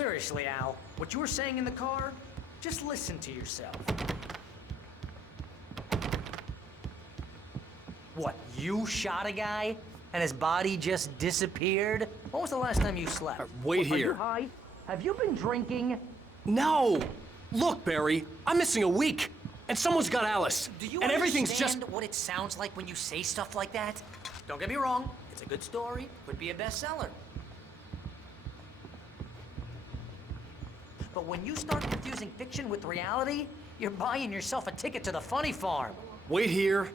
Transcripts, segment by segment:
Seriously, Al, what you were saying in the car, just listen to yourself. What, you shot a guy and his body just disappeared? When was the last time you slept? Wait Are you here. high? Have you been drinking? No! Look, Barry, I'm missing a week, and someone's got Alice. Do you and everything's understand just... what it sounds like when you say stuff like that? Don't get me wrong, it's a good story, could be a bestseller. But when you start confusing fiction with reality, you're buying yourself a ticket to the funny farm. Wait here.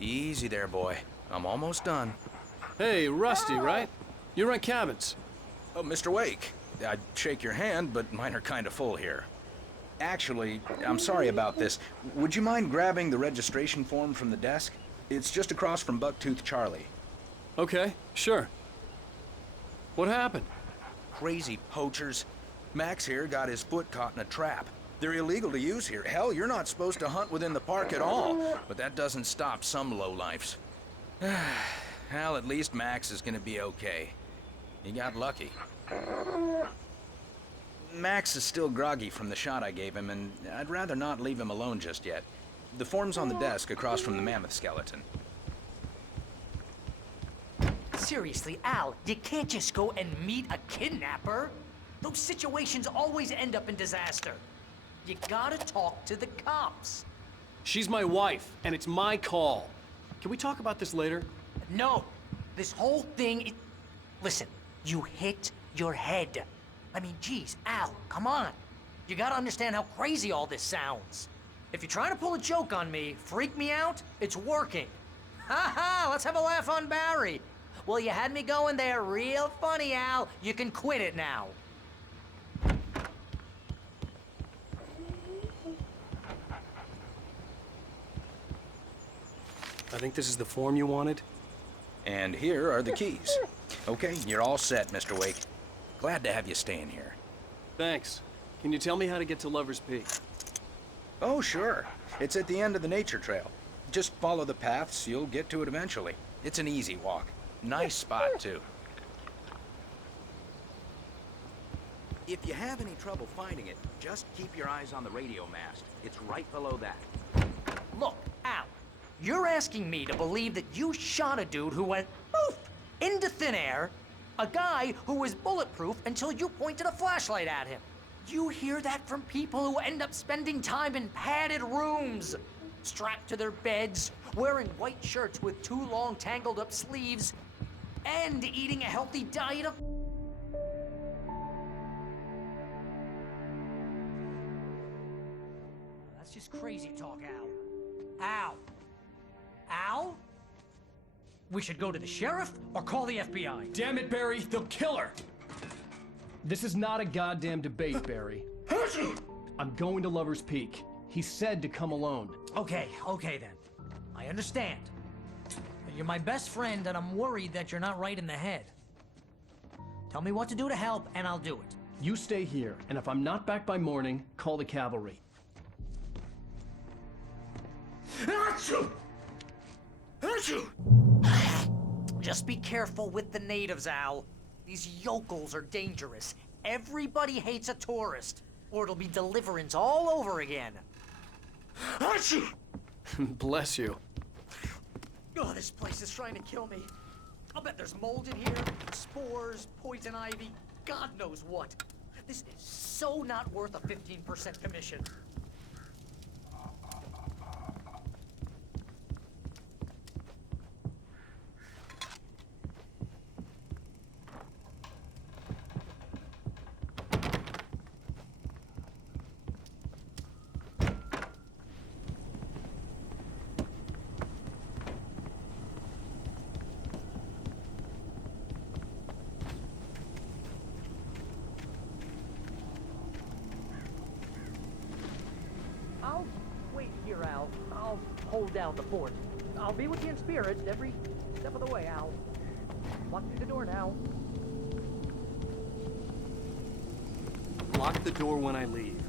Easy there, boy. I'm almost done. Hey, Rusty, right? You rent cabins. Oh, Mr. Wake. I'd shake your hand, but mine are kind of full here. Actually, I'm sorry about this. Would you mind grabbing the registration form from the desk? It's just across from Bucktooth Charlie. Okay, sure. What happened? Crazy poachers. Max here got his foot caught in a trap. They're illegal to use here. Hell, you're not supposed to hunt within the park at all. But that doesn't stop some lowlifes. Hell, at least Max is gonna be okay. He got lucky. Max is still groggy from the shot I gave him, and I'd rather not leave him alone just yet. The form's on the desk across from the mammoth skeleton. Seriously, Al, you can't just go and meet a kidnapper. Those situations always end up in disaster. You gotta talk to the cops. She's my wife, and it's my call. Can we talk about this later? No, this whole thing, listen, you hit your head. I mean, geez, Al, come on. You gotta understand how crazy all this sounds. If you're trying to pull a joke on me, freak me out, it's working. Ha ha, let's have a laugh on Barry. Well, you had me going there real funny, Al. You can quit it now. I think this is the form you wanted. And here are the keys. Okay, you're all set, Mr. Wake. Glad to have you staying here. Thanks. Can you tell me how to get to Lover's Peak? Oh, sure. It's at the end of the nature trail. Just follow the paths, you'll get to it eventually. It's an easy walk. Nice spot, too. If you have any trouble finding it, just keep your eyes on the radio mast. It's right below that. Look, Al, you're asking me to believe that you shot a dude who went poof into thin air, a guy who was bulletproof until you pointed a flashlight at him. You hear that from people who end up spending time in padded rooms, strapped to their beds, wearing white shirts with too long tangled up sleeves, and eating a healthy diet of... That's just crazy talk, Al. Al. Al? We should go to the sheriff or call the FBI. Damn it, Barry, they'll kill her! This is not a goddamn debate, Barry. I'm going to Lover's Peak. He said to come alone. Okay then. I understand. You're my best friend, and I'm worried that you're not right in the head. Tell me what to do to help, and I'll do it. You stay here, and if I'm not back by morning, call the cavalry. Just be careful with the natives, Al. These yokels are dangerous. Everybody hates a tourist, or it'll be Deliverance all over again. Bless you. Oh, this place is trying to kill me. I'll bet there's mold in here, spores, poison ivy, God knows what. This is so not worth a 15% commission. I'll wait here, Al. I'll hold down the fort. I'll be with you in spirit every step of the way, Al. Walk through the door now. Lock the door when I leave.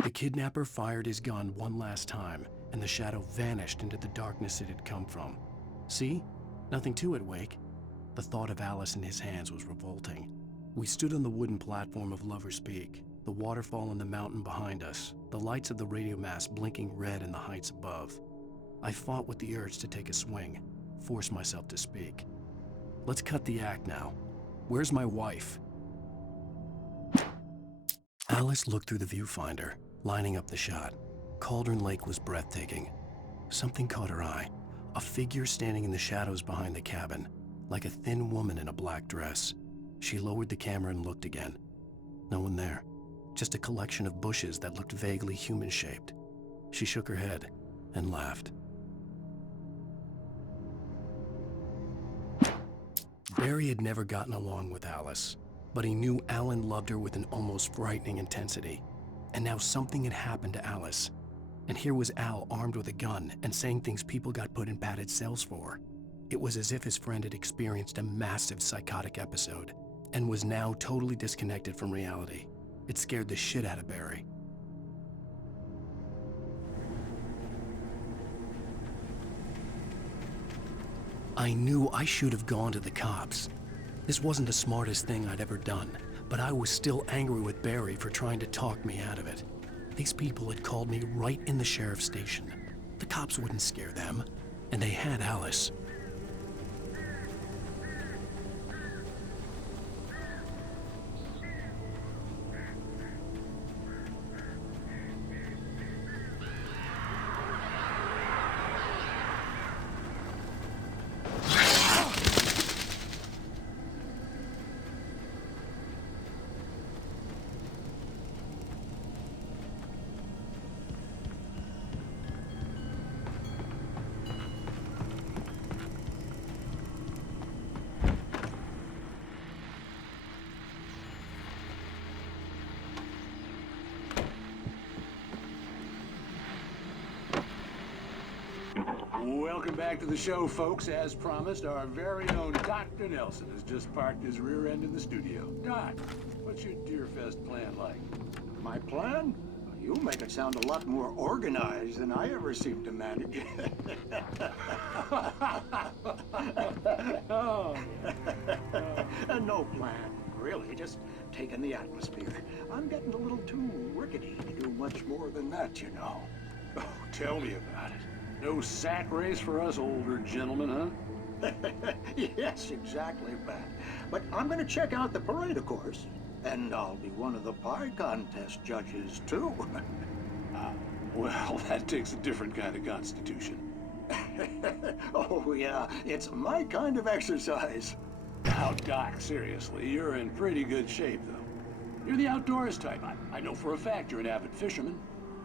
The kidnapper fired his gun one last time, and the shadow vanished into the darkness it had come from. See? Nothing to it, Wake. The thought of Alice in his hands was revolting. We stood on the wooden platform of Lover's Peak, the waterfall on the mountain behind us, the lights of the radio mast blinking red in the heights above. I fought with the urge to take a swing, force myself to speak. Let's cut the act now. Where's my wife? Alice looked through the viewfinder, lining up the shot. Cauldron Lake was breathtaking. Something caught her eye, a figure standing in the shadows behind the cabin, like a thin woman in a black dress. She lowered the camera and looked again. No one there, just a collection of bushes that looked vaguely human-shaped. She shook her head and laughed. Barry had never gotten along with Alice, but he knew Alan loved her with an almost frightening intensity. And now something had happened to Alice. And here was Al armed with a gun and saying things people got put in padded cells for. It was as if his friend had experienced a massive psychotic episode and was now totally disconnected from reality. It scared the shit out of Barry. I knew I should have gone to the cops. This wasn't the smartest thing I'd ever done, but I was still angry with Barry for trying to talk me out of it. These people had called me right in the sheriff's station. The cops wouldn't scare them, and they had Alice. Welcome back to the show, folks. As promised, our very own Dr. Nelson has just parked his rear end in the studio. Doc, what's your Deerfest plan like? My plan? You make it sound a lot more organized than I ever seem to manage. Oh. No plan, really. Just taking the atmosphere. I'm getting a little too rickety to do much more than that, you know. Oh, tell me about it. No sack race for us older gentlemen, huh? Yes, exactly, Pat. But I'm gonna check out the parade, of course. And I'll be one of the pie contest judges, too. Well, that takes a different kind of constitution. Oh, yeah, it's my kind of exercise. Now, Doc, seriously, you're in pretty good shape, though. You're the outdoors type. I know for a fact you're an avid fisherman.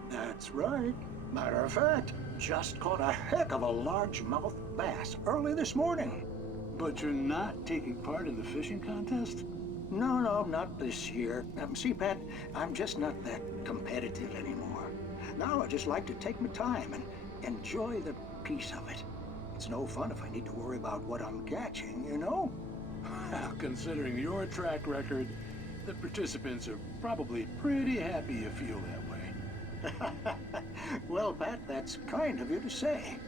That's right. Matter of fact, just caught a heck of a largemouth bass early this morning. But you're not taking part in the fishing contest? No, not this year. See, Pat, I'm just not that competitive anymore. Now I just like to take my time and enjoy the peace of it. It's no fun if I need to worry about what I'm catching, you know? Well, considering your track record, the participants are probably pretty happy you feel that way. Well, Pat, that's kind of you to say.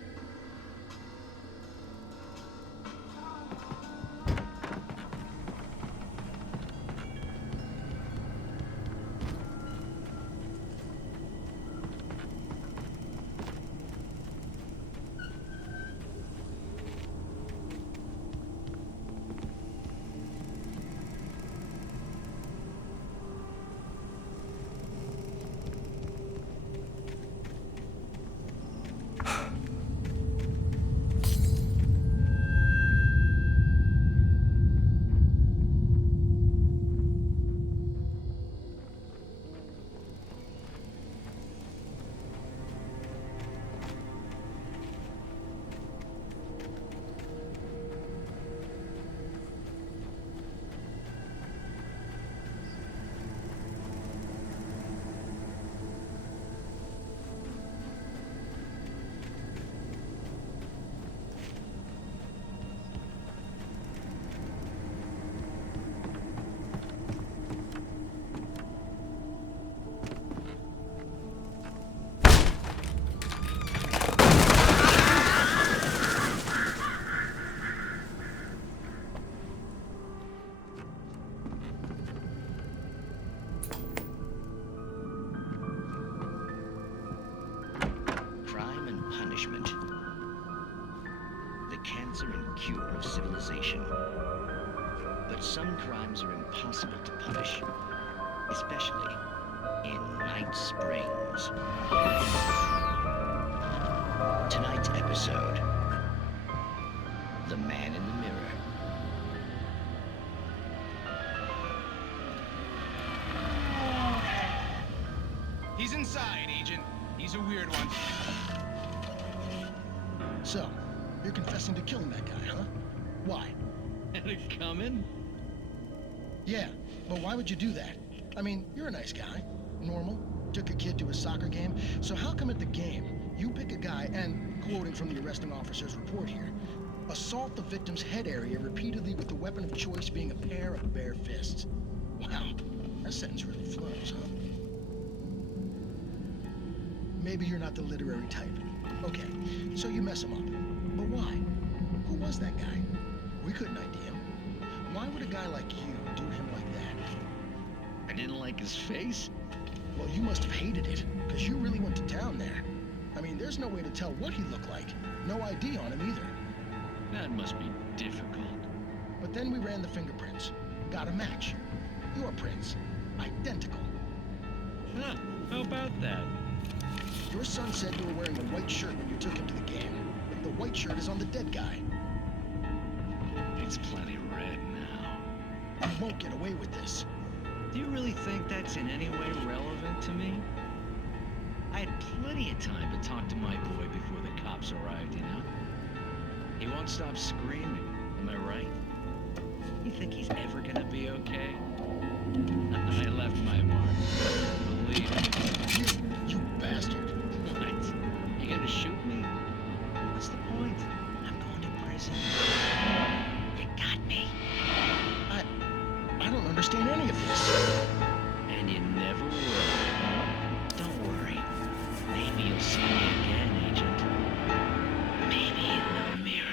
punishment. The cancer and cure of civilization. But some crimes are impossible to punish, especially in Night Springs. Tonight's episode, The Man in the Mirror. He's inside, Agent. He's a weird one. So, you're confessing to killing that guy, huh? Why? Had it coming? Yeah, but why would you do that? I mean, you're a nice guy. Normal. Took a kid to a soccer game. So how come at the game, you pick a guy and, quoting from the arresting officer's report here, assault the victim's head area repeatedly with the weapon of choice being a pair of bare fists? Wow, that sentence really flows, huh? Maybe you're not the literary type. Okay, so you mess him up. But why? Who was that guy? We couldn't ID him. Why would a guy like you do him like that? I didn't like his face? Well, you must have hated it, because you really went to town there. I mean, there's no way to tell what he looked like. No ID on him either. That must be difficult. But then we ran the fingerprints. Got a match. Your prints. Identical. Huh, how about that? Your son said you were wearing a white shirt when you took him to the game. But the white shirt is on the dead guy. It's plenty red now. You won't get away with this. Do you really think that's in any way relevant to me? I had plenty of time to talk to my boy before the cops arrived, you know? He won't stop screaming, am I right? You think he's ever gonna be okay? I left my mark. Believe me. You bastard. What? You gonna shoot me? What's the point? I'm going to prison. You got me. I don't understand any of this. And you never will. Don't worry. Maybe you'll see me again, Agent. Maybe in the mirror.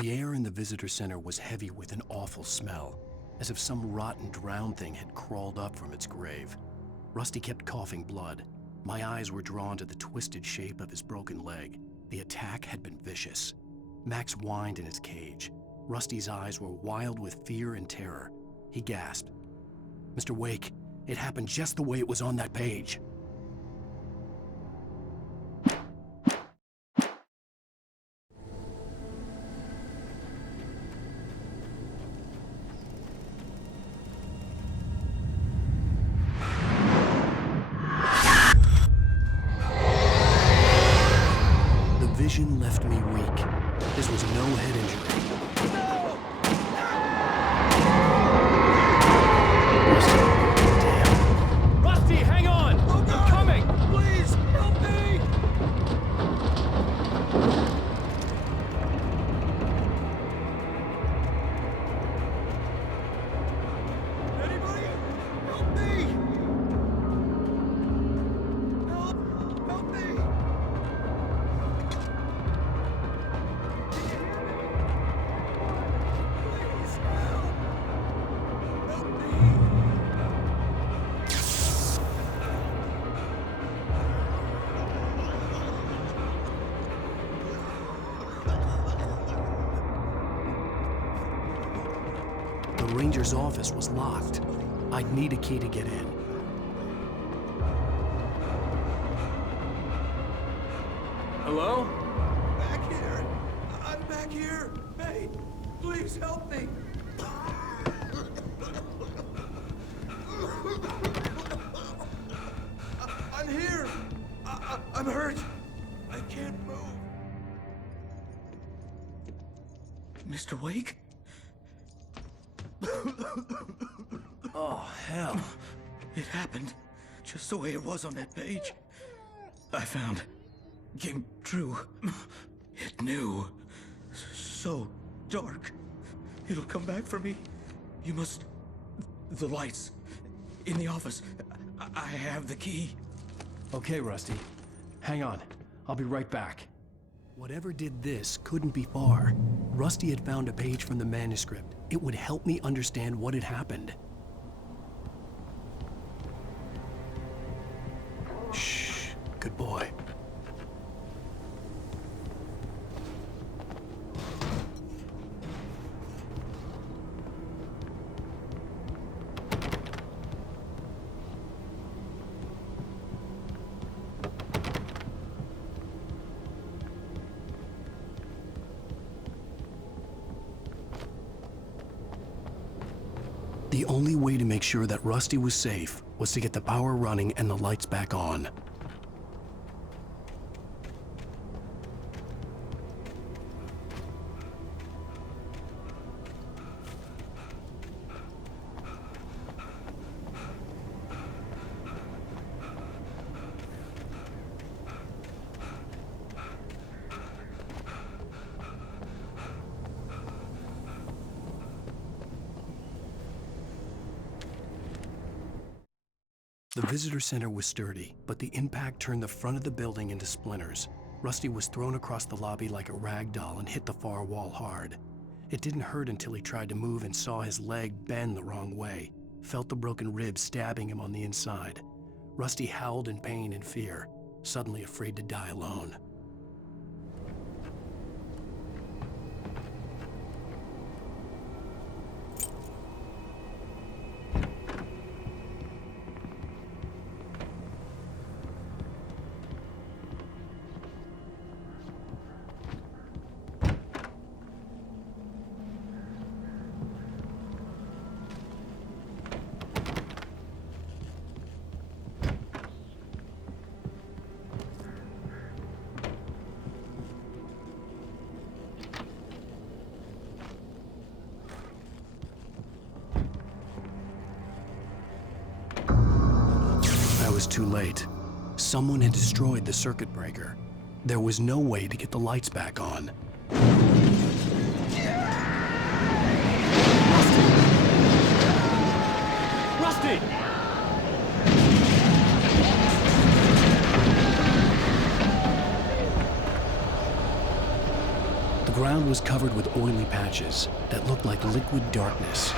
The air in the visitor center was heavy with an awful smell, as if some rotten drowned thing had crawled up from its grave. Rusty kept coughing blood. My eyes were drawn to the twisted shape of his broken leg. The attack had been vicious. Max whined in his cage. Rusty's eyes were wild with fear and terror. He gasped. "Mr. Wake, it happened just the way it was on that page." Vision left me weak. This was no head injury. Damn. Rusty, hang on! I'm coming! Please, help me! Anybody? Help me! Help me! The ranger's office was locked. I'd need a key to get in. Hello? Back here. I'm back back here! Hey, please help me! I'm here! I'm hurt! I can't move! Mr. Wake? Oh, hell. It happened just the way it was on that page. I found. Came true. It knew. So dark. It'll come back for me. You must... The lights. In the office. I have the key. Okay, Rusty. Hang on. I'll be right back. Whatever did this couldn't be far. Rusty had found a page from the manuscript. It would help me understand what had happened. Shh. Good boy. The only way to make sure that Rusty was safe was to get the power running and the lights back on. The visitor center was sturdy, but the impact turned the front of the building into splinters. Rusty was thrown across the lobby like a rag doll and hit the far wall hard. It didn't hurt until he tried to move and saw his leg bend the wrong way, felt the broken ribs stabbing him on the inside. Rusty howled in pain and fear, suddenly afraid to die alone. I was too late. Someone had destroyed the circuit breaker. There was no way to get the lights back on. Rusty! The ground was covered with oily patches that looked like liquid darkness.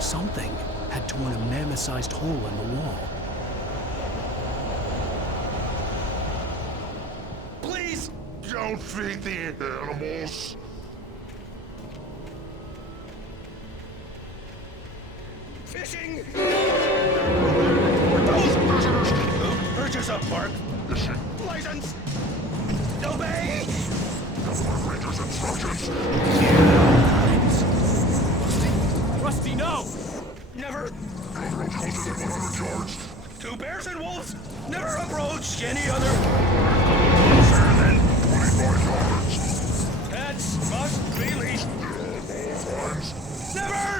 Something had torn a mammoth-sized hole in the wall. Please! Don't feed the animals. Fishing! Those visitors! Purchase a park. Fishing. License! Obey! Government Rangers instructions. Rusty, no! Never! Approach closer than 100 yards. Two bears and wolves! Never approach any other... Closer than 25 yards. pets must be leashed. All times. Never!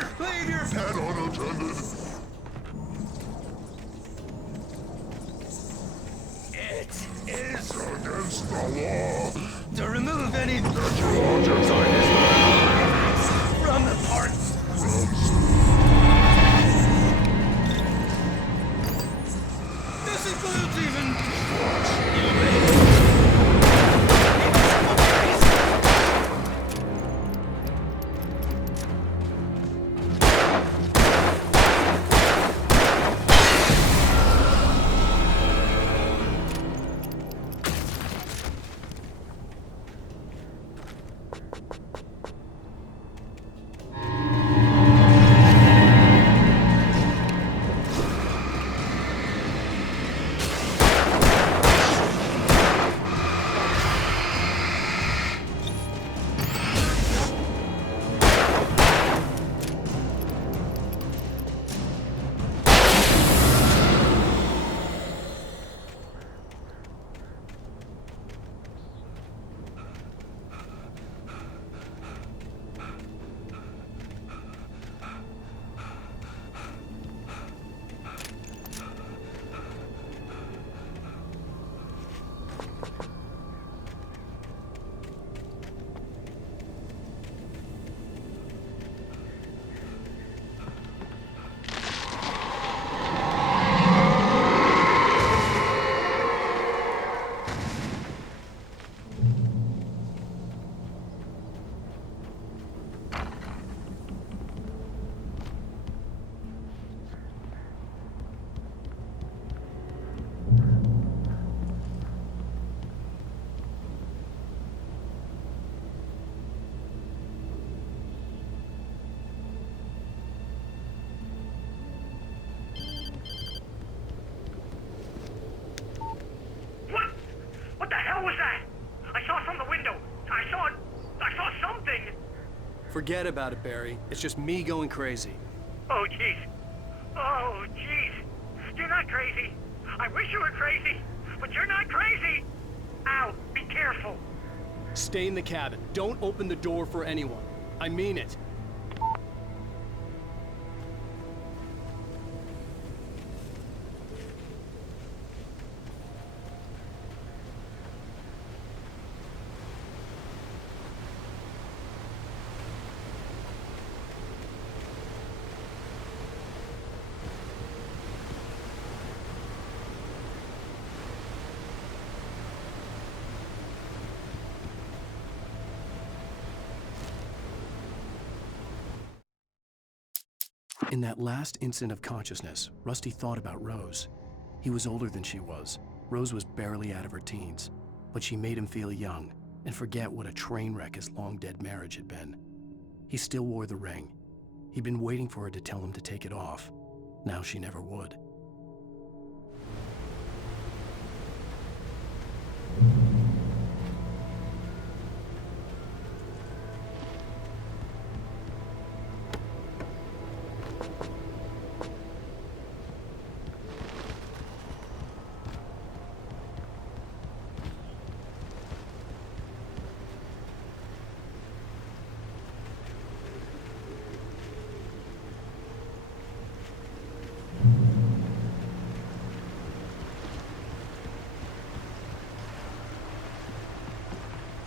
Forget about it, Barry. It's just me going crazy. Oh, jeez. Oh, jeez. You're not crazy. I wish you were crazy, but you're not crazy. Ow, be careful. Stay in the cabin. Don't open the door for anyone. I mean it. In that last instant of consciousness, Rusty thought about Rose. He was older than she was. Rose was barely out of her teens, but she made him feel young and forget what a train wreck his long-dead marriage had been. He still wore the ring. He'd been waiting for her to tell him to take it off. Now she never would.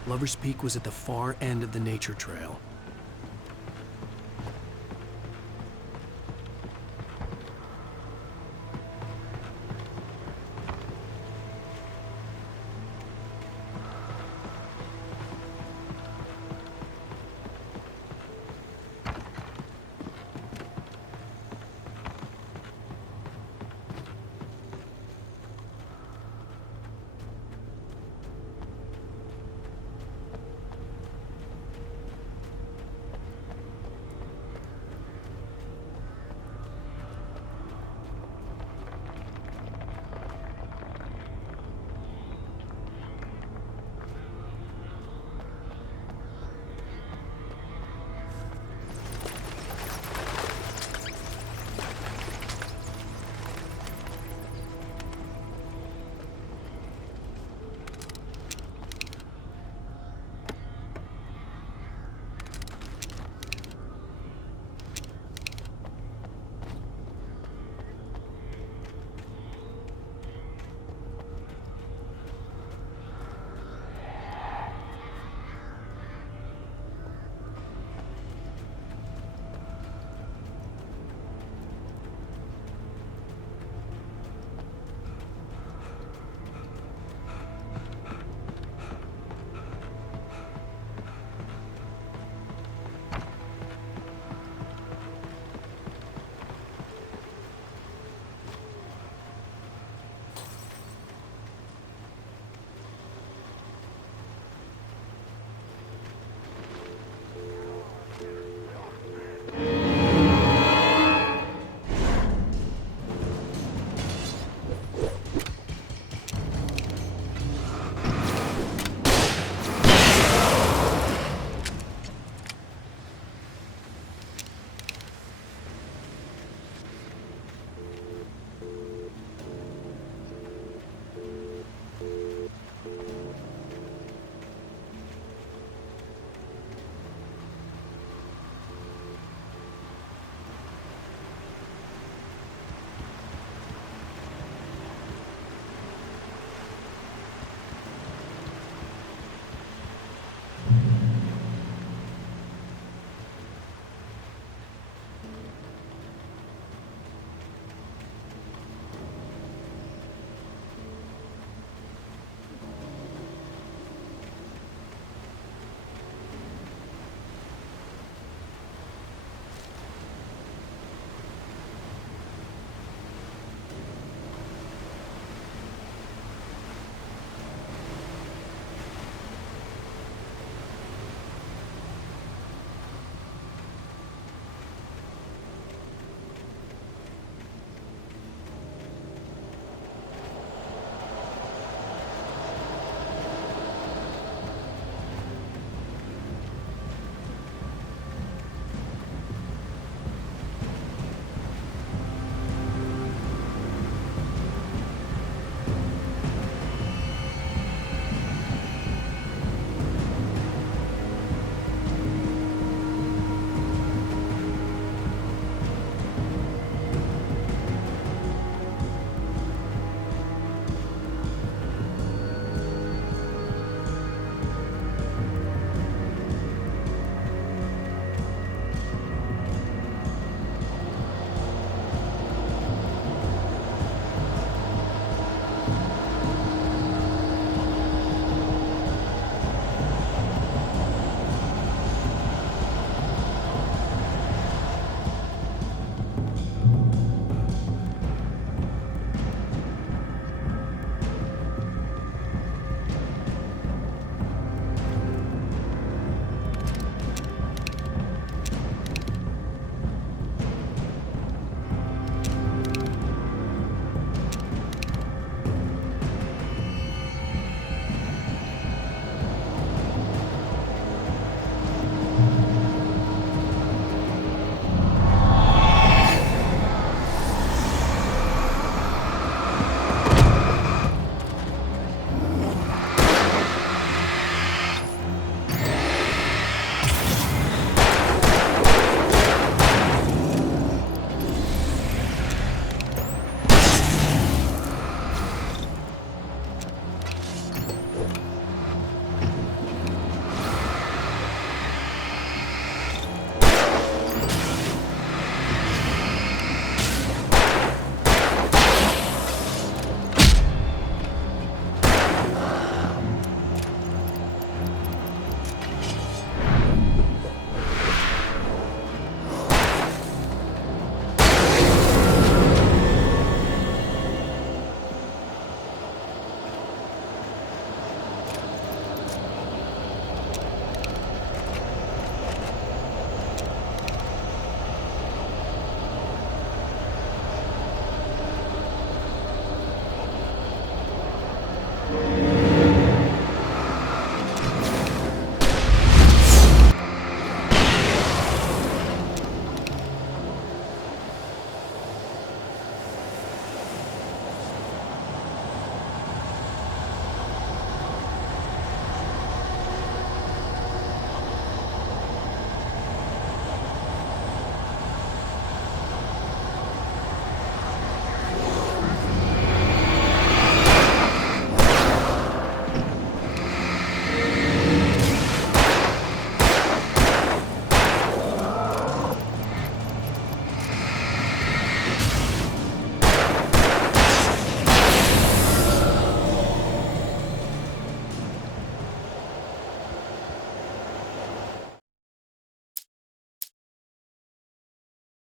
Lover's Peak was at the far end of the nature trail.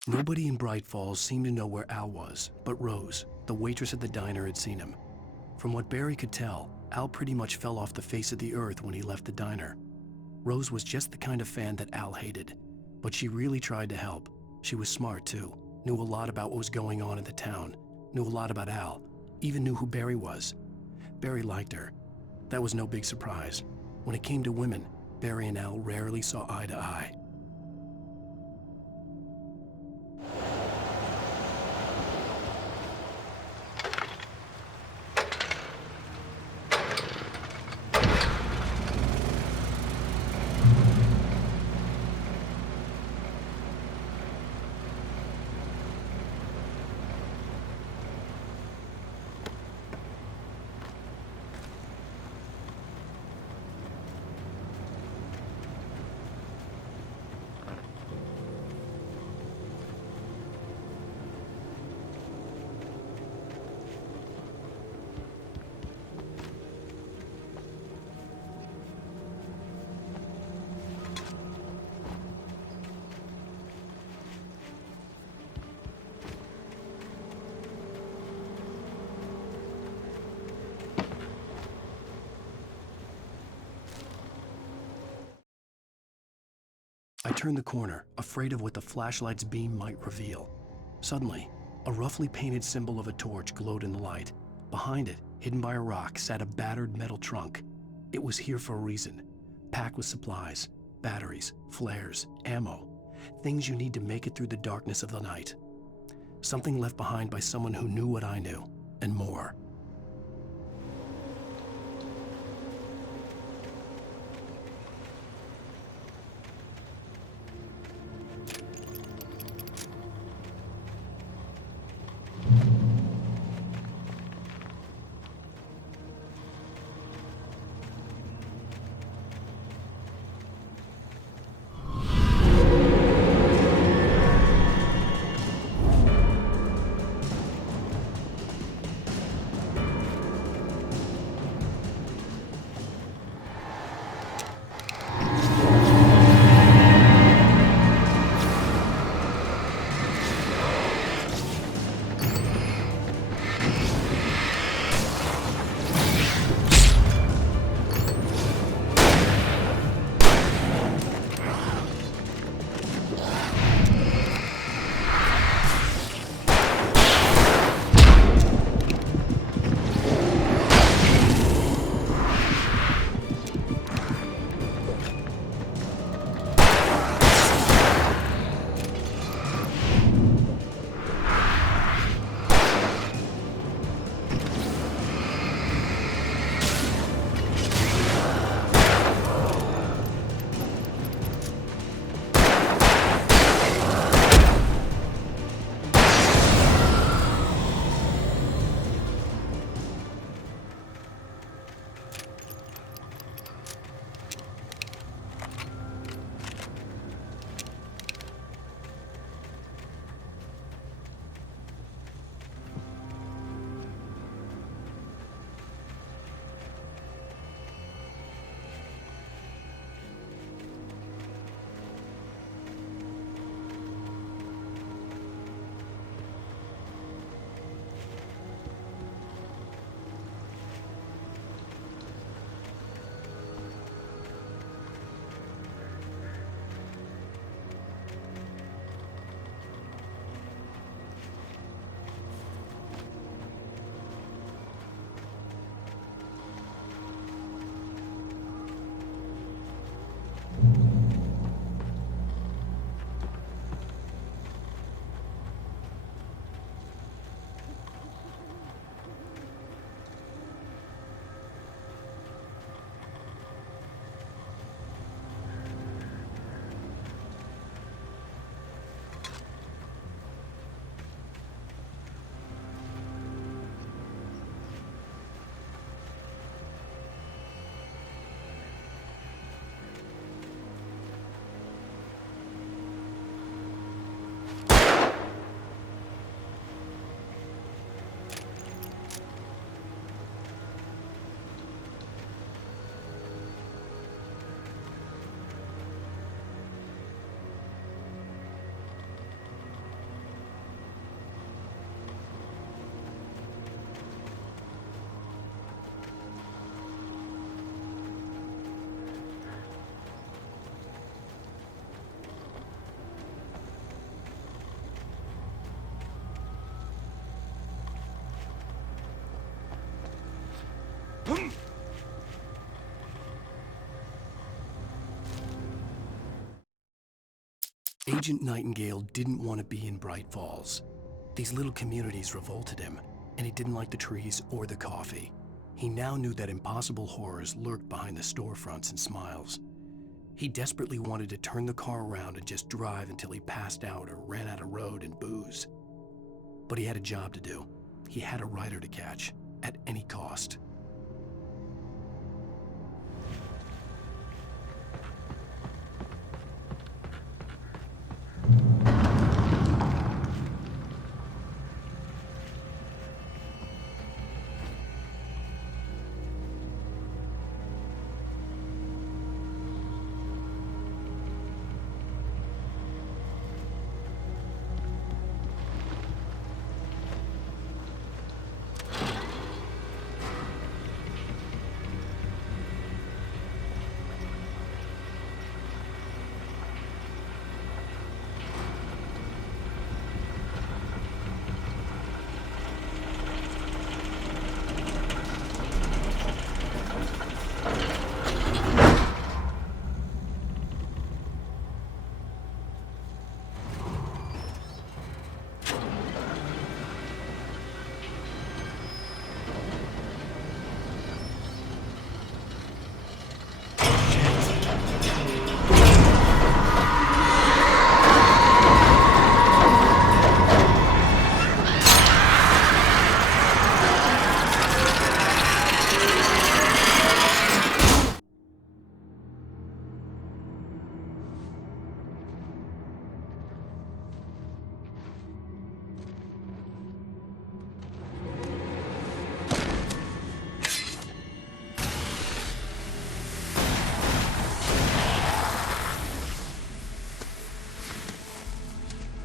Nobody in Bright Falls seemed to know where Al was, but Rose, the waitress at the diner, had seen him. From what Barry could tell, Al pretty much fell off the face of the earth when he left the diner. Rose was just the kind of fan that Al hated, but she really tried to help. She was smart too, knew a lot about what was going on in the town, knew a lot about Al, even knew who Barry was. Barry liked her. That was no big surprise. When it came to women, Barry and Al rarely saw eye to eye. I turned the corner, afraid of what the flashlight's beam might reveal. Suddenly, a roughly painted symbol of a torch glowed in the light. Behind it, hidden by a rock, sat a battered metal trunk. It was here for a reason, packed with supplies, batteries, flares, ammo, things you need to make it through the darkness of the night. Something left behind by someone who knew what I knew, and more. Agent Nightingale didn't want to be in Bright Falls. These little communities revolted him, and he didn't like the trees or the coffee. He now knew that impossible horrors lurked behind the storefronts and smiles. He desperately wanted to turn the car around and just drive until he passed out or ran out of road and booze. But he had a job to do. He had a rider to catch, at any cost.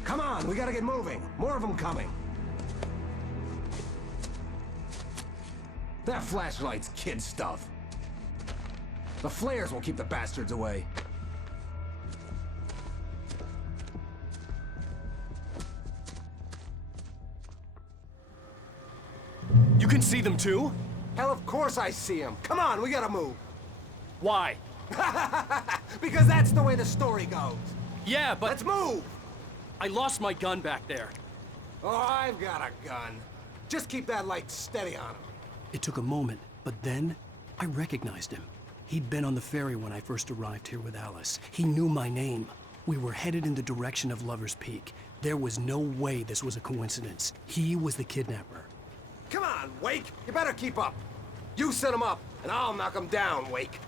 Come on, we gotta get moving. More of them coming. That flashlight's kid stuff. The flares will keep the bastards away. You can see them too? Hell, of course I see them. Come on, we gotta move. Why? Because that's the way the story goes. Yeah, but... Let's move! I lost my gun back there. Oh, I've got a gun. Just keep that light steady on him. It took a moment, but then I recognized him. He'd been on the ferry when I first arrived here with Alice. He knew my name. We were headed in the direction of Lover's Peak. There was no way this was a coincidence. He was the kidnapper. Come on, Wake! You better keep up. You set him up, and I'll knock him down, Wake.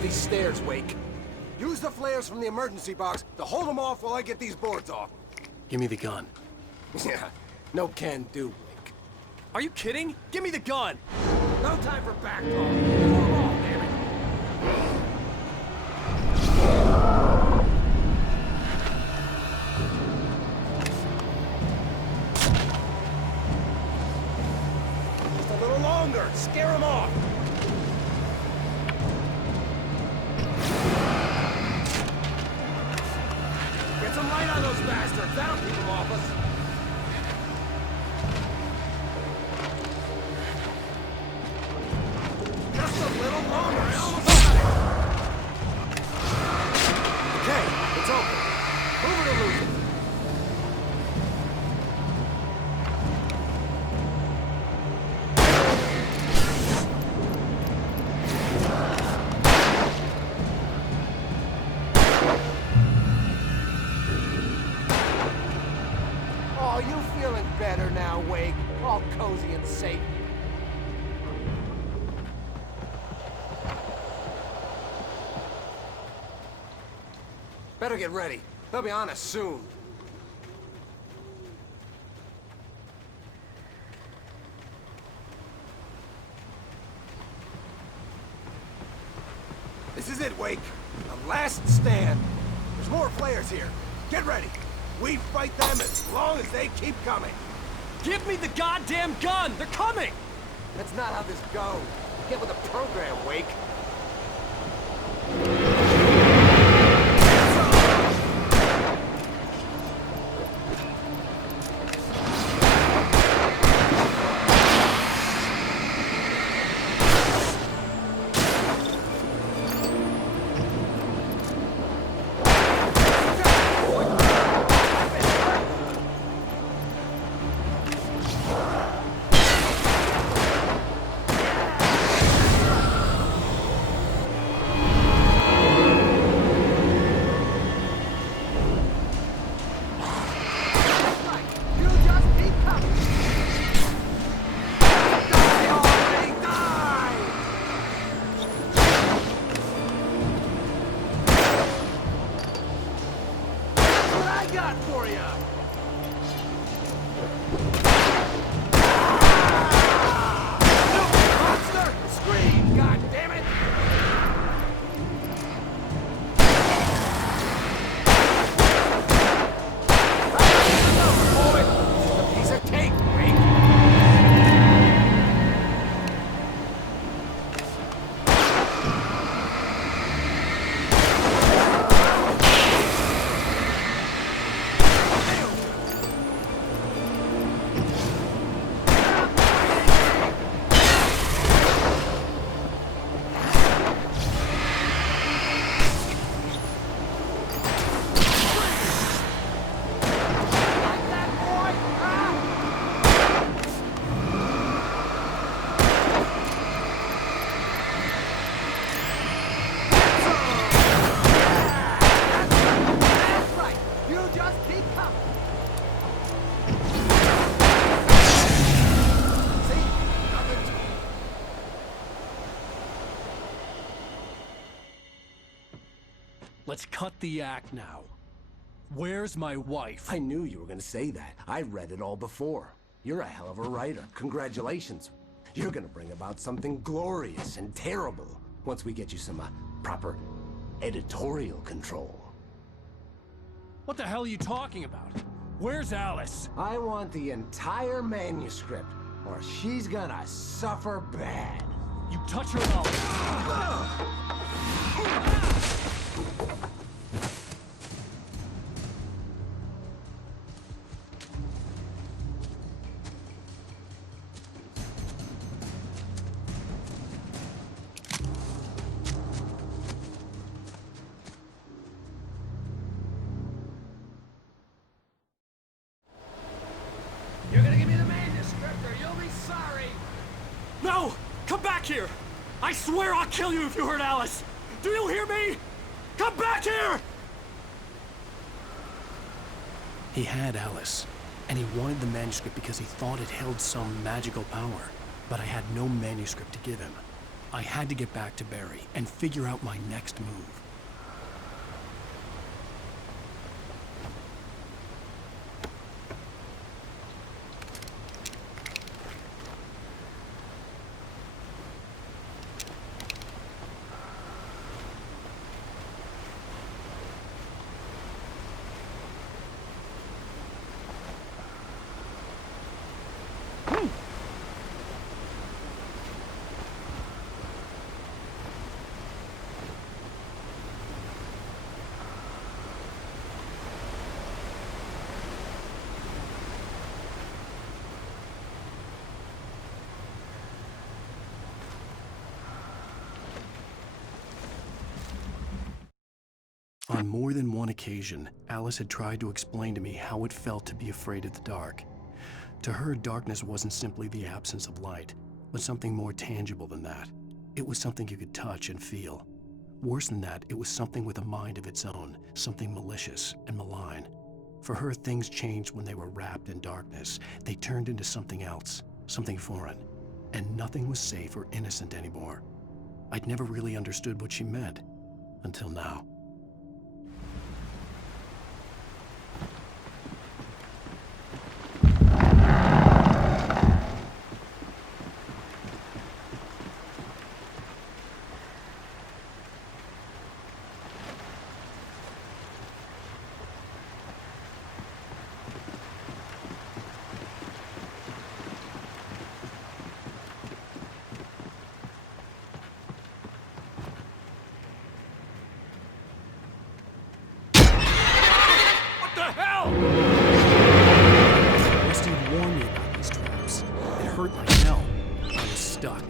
These stairs, Wake. Use the flares from the emergency box to hold them off while I get these boards off. Give me the gun. Yeah, no can do, Wake. Are you kidding? Give me the gun! No time for back talk. Hold them off, damn it. Just a little longer. Scare them off. Get some light on those bastards. That'll keep them off us. Just a little longer. Almost got it. Okay, it's open. Move it or lose it. Oh, you feeling better now, Wake? All cozy and safe. Better get ready. They'll be on us soon. This is it, Wake. The last stand. There's more players here. Get ready. We fight them as long as they keep coming. Give me the goddamn gun! They're coming! That's not how this goes. Get with the program, Wake. Let's cut the act now. Where's my wife? I knew you were gonna say that. I read it all before. You're a hell of a writer. Congratulations. You're gonna bring about something glorious and terrible once we get you some proper editorial control. What the hell are you talking about? Where's Alice? I want the entire manuscript, or she's gonna suffer bad. You touch her and I'll... You're gonna give me the manuscript, or you'll be sorry. No! Come back here! I swear I'll kill you if you hurt Alice! Do you hear me? Come back here! He had Alice, and he wanted the manuscript because he thought it held some magical power. But I had no manuscript to give him. I had to get back to Barry and figure out my next move. On more than one occasion, Alice had tried to explain to me how it felt to be afraid of the dark. To her, darkness wasn't simply the absence of light, but something more tangible than that. It was something you could touch and feel. Worse than that, it was something with a mind of its own, something malicious and malign. For her, things changed when they were wrapped in darkness. They turned into something else, something foreign, and nothing was safe or innocent anymore. I'd never really understood what she meant, until now. Rusty had warned me about these traps. It hurt like hell. I was stuck.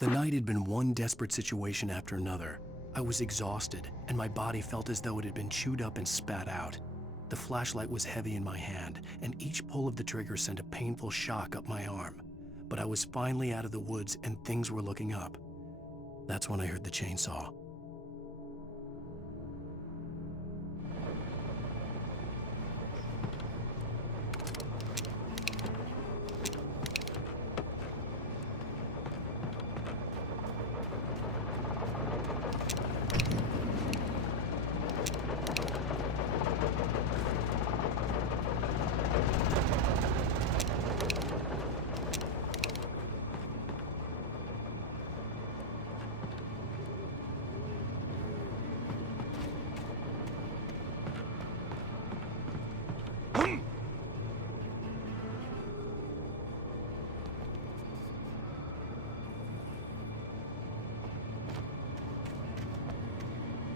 The night had been one desperate situation after another. I was exhausted, and my body felt as though it had been chewed up and spat out. The flashlight was heavy in my hand, and each pull of the trigger sent a painful shock up my arm. But I was finally out of the woods, and things were looking up. That's when I heard the chainsaw.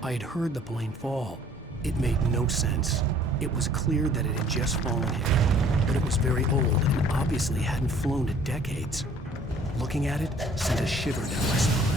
I had heard the plane fall. It made no sense. It was clear that it had just fallen here, but it was very old and obviously hadn't flown in decades. Looking at it sent a shiver down my spine.